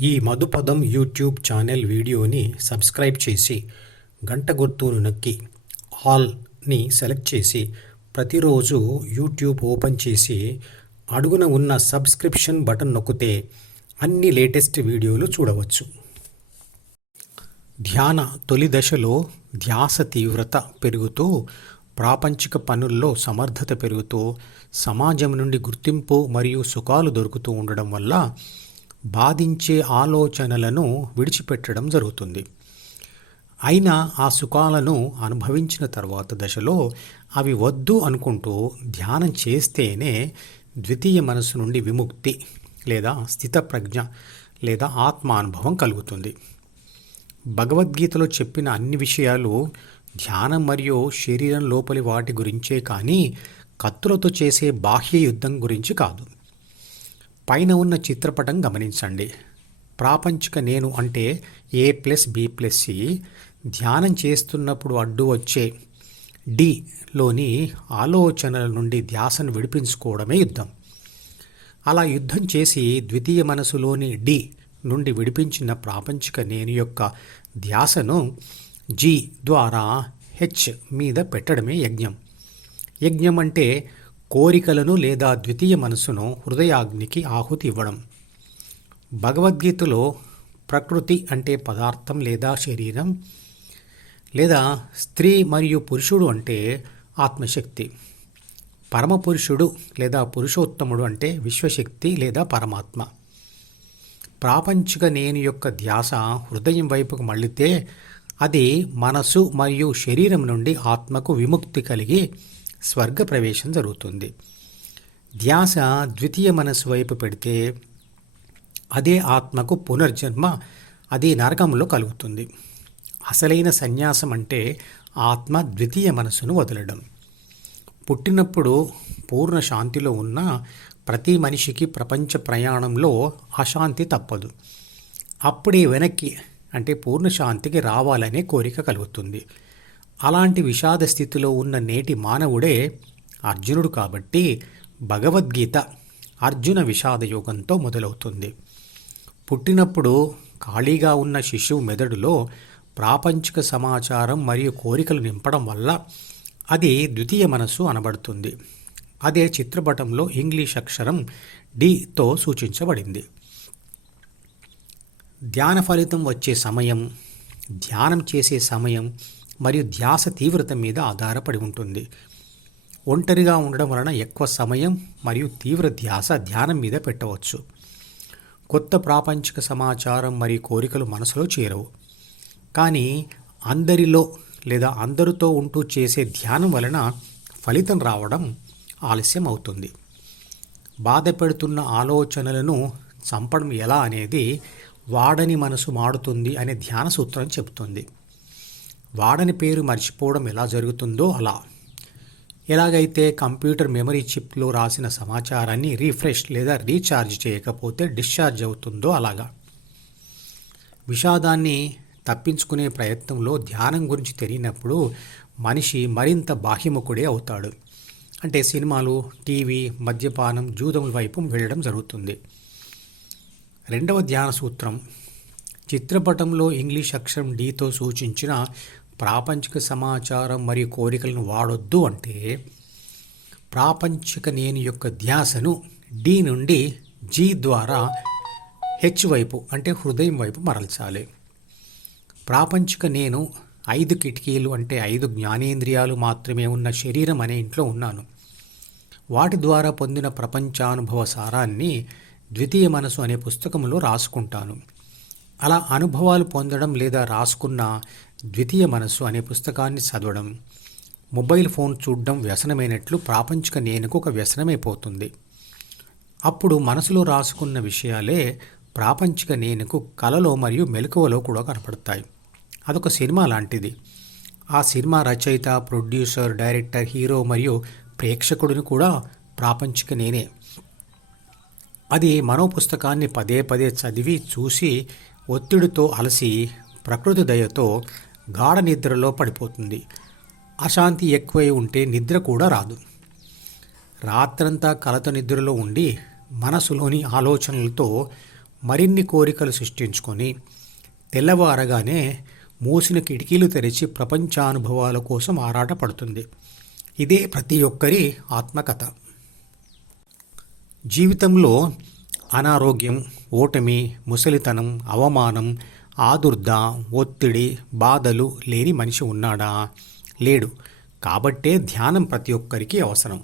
ఈ Madhupadam YouTube channel వీడియోని subscribe చేసి గంట గుర్తును నొక్కి ఆల్ని సెలెక్ట్ చేసి ప్రతిరోజు యూట్యూబ్ ఓపెన్ చేసి అడుగున ఉన్న సబ్స్క్రిప్షన్ బటన్ నొక్కితే అన్ని లేటెస్ట్ వీడియోలు చూడవచ్చు. ధ్యాన తొలి దశలో ధ్యాస తీవ్రత పెరుగుతూ ప్రాపంచిక పనుల్లో సమర్థత పెరుగుతూ సమాజం నుండి గుర్తింపు మరియు సుఖాలు దొరుకుతూ ఉండడం వల్ల బాధించే ఆలోచనలను విడిచిపెట్టడం జరుగుతుంది. అయినా ఆ సుఖాలను అనుభవించిన తర్వాత దశలో అవి వద్దు అనుకుంటూ ధ్యానం చేస్తేనే ద్వితీయ మనసు నుండి విముక్తి లేదా స్థితప్రజ్ఞ లేదా ఆత్మ అనుభవం కలుగుతుంది. భగవద్గీతలో చెప్పిన అన్ని విషయాలు ధ్యానం మరియు శరీరం లోపలి వాటి గురించే కానీ కత్తులతో చేసే బాహ్య యుద్ధం గురించి కాదు. పైన ఉన్న చిత్రపటం గమనించండి. ప్రాపంచిక నేను అంటే A plus B plus C ధ్యానం చేస్తున్నప్పుడు అడ్డు వచ్చే డిలోని ఆలోచనల నుండి ధ్యాసను విడిపించుకోవడమే యుద్ధం. అలా యుద్ధం చేసి ద్వితీయ మనసులోని డి నుండి విడిపించిన ప్రాపంచిక నేను యొక్క ధ్యాసను జీ ద్వారా హెచ్ మీద పెట్టడమే యజ్ఞం. యజ్ఞం అంటే కోరికలను లేదా ద్వితీయ మనసును హృదయాగ్నికి ఆహుతి ఇవ్వడం. భగవద్గీతలో ప్రకృతి అంటే పదార్థం లేదా శరీరం లేదా స్త్రీ మరియు పురుషుడు అంటే ఆత్మశక్తి. పరమపురుషుడు లేదా పురుషోత్తముడు అంటే విశ్వశక్తి లేదా పరమాత్మ. ప్రాపంచిక నేను యొక్క ధ్యాస హృదయం వైపుకు మళ్ళితే అది మనసు మరియు శరీరం నుండి ఆత్మకు విముక్తి కలిగి స్వర్గ ప్రవేశం జరుగుతుంది. ధ్యాస ద్వితీయ మనసు వైపు పెడితే అదే ఆత్మకు పునర్జన్మ అదే నరకంలో కలుగుతుంది. అసలైన సన్యాసం అంటే ఆత్మ ద్వితీయ మనసును వదలడం. పుట్టినప్పుడు పూర్ణ శాంతిలో ఉన్న ప్రతి మనిషికి ప్రపంచ ప్రయాణంలో అశాంతి తప్పదు. అప్పుడే వెనక్కి అంటే పూర్ణ శాంతికి రావాలనే కోరిక కలుగుతుంది. అలాంటి విషాద స్థితిలో ఉన్న నేటి మానవుడే అర్జునుడు కాబట్టి భగవద్గీత అర్జున విషాద యోగంతో మొదలవుతుంది. పుట్టినప్పుడు ఖాళీగా ఉన్న శిశువు మెదడులో ప్రాపంచిక సమాచారం మరియు కోరికలు నింపడం వల్ల అది ద్వితీయ మనస్సు అనబడుతుంది. అదే చిత్రపటంలో ఇంగ్లీష్ అక్షరం డితో సూచించబడింది. ధ్యాన ఫలితం వచ్చే సమయం ధ్యానం చేసే సమయం మరియు ధ్యాస తీవ్రత మీద ఆధారపడి ఉంటుంది. ఒంటరిగా ఉండడం వలన ఎక్కువ సమయం మరియు తీవ్ర ధ్యాస ధ్యానం మీద పెట్టవచ్చు. కొత్త ప్రాపంచిక సమాచారం మరియు కోరికలు మనసులో చేరవు. కానీ అందరిలో లేదా అందరితో ఉంటూ చేసే ధ్యానం వలన ఫలితం రావడం ఆలస్యం అవుతుంది. బాధ పెడుతున్న ఆలోచనలను చంపడం ఎలా అనేది వాడని మనసు మాడుతుంది అనే ధ్యాన సూత్రం చెబుతుంది. వాడని పేరు మర్చిపోవడం ఎలా జరుగుతుందో అలా. ఎలాగైతే కంప్యూటర్ మెమరీ చిప్లో రాసిన సమాచారాన్ని రీఫ్రెష్ లేదా రీఛార్జ్ చేయకపోతే డిశ్చార్జ్ అవుతుందో అలాగా. విషాదాన్ని తప్పించుకునే ప్రయత్నంలో ధ్యానం గురించి తెలియనప్పుడు మనిషి మరింత బాహ్యముఖుడే అవుతాడు. అంటే సినిమాలు టీవీ మద్యపానం జూదముల వైపు వెళ్ళడం జరుగుతుంది. రెండవ ధ్యాన సూత్రం చిత్రపటంలో ఇంగ్లీష్ అక్షరం డీతో సూచించిన ప్రాపంచిక సమాచారం మరియు కోరికలను వాడొద్దు అంటే ప్రాపంచిక నేను యొక్క ధ్యాసను డి నుండి జీ ద్వారా హెచ్ వైపు అంటే హృదయం వైపు మరల్చాలి. ప్రాపంచిక నేను ఐదు కిటికీలు అంటే ఐదు జ్ఞానేంద్రియాలు మాత్రమే ఉన్న శరీరం అనే ఇంట్లో ఉన్నాను. వాటి ద్వారా పొందిన ప్రపంచానుభవ సారాన్ని ద్వితీయ మనసు అనే పుస్తకంలో రాసుకుంటాను. అలా అనుభవాలు పొందడం లేదా రాసుకున్న ద్వితీయ మనస్సు అనే పుస్తకాన్ని చదవడం మొబైల్ ఫోన్ చూడడం వ్యసనమైనట్లు ప్రాపంచిక నేనుకు ఒక వ్యసనమైపోతుంది అప్పుడు మనసులో రాసుకున్న విషయాలే ప్రాపంచిక నేనుకు కలలో మరియు మెలకువలో కూడా కనపడతాయి. అదొక సినిమా లాంటిది. ఆ సినిమా రచయిత ప్రొడ్యూసర్ డైరెక్టర్ హీరో మరియు ప్రేక్షకుడిని కూడా ప్రాపంచిక నేనే. అది మనో పుస్తకాన్ని పదే పదే చదివి చూసి ఒత్తిడితో అలసి ప్రకృతి దయతో గాఢ నిద్రలో పడిపోతుంది. అశాంతి ఎక్కువై ఉంటే నిద్ర కూడా రాదు. రాత్రంతా కలత నిద్రలో ఉండి మనసులోని ఆలోచనలతో మరిన్ని కోరికలు సృష్టించుకొని తెల్లవారగానే మూసిన కిటికీలు తెరిచి ప్రపంచానుభవాల కోసం ఆరాటపడుతుంది. ఇదే ప్రతి ఒక్కరి ఆత్మకథ. జీవితంలో అనారోగ్యం ఓటమి ముసలితనం అవమానం ఆదుర్ద ఒత్తిడి బాధలు లేని మనిషి ఉన్నాడా? లేడు. కాబట్టే ధ్యానం ప్రతి ఒక్కరికి అవసరం.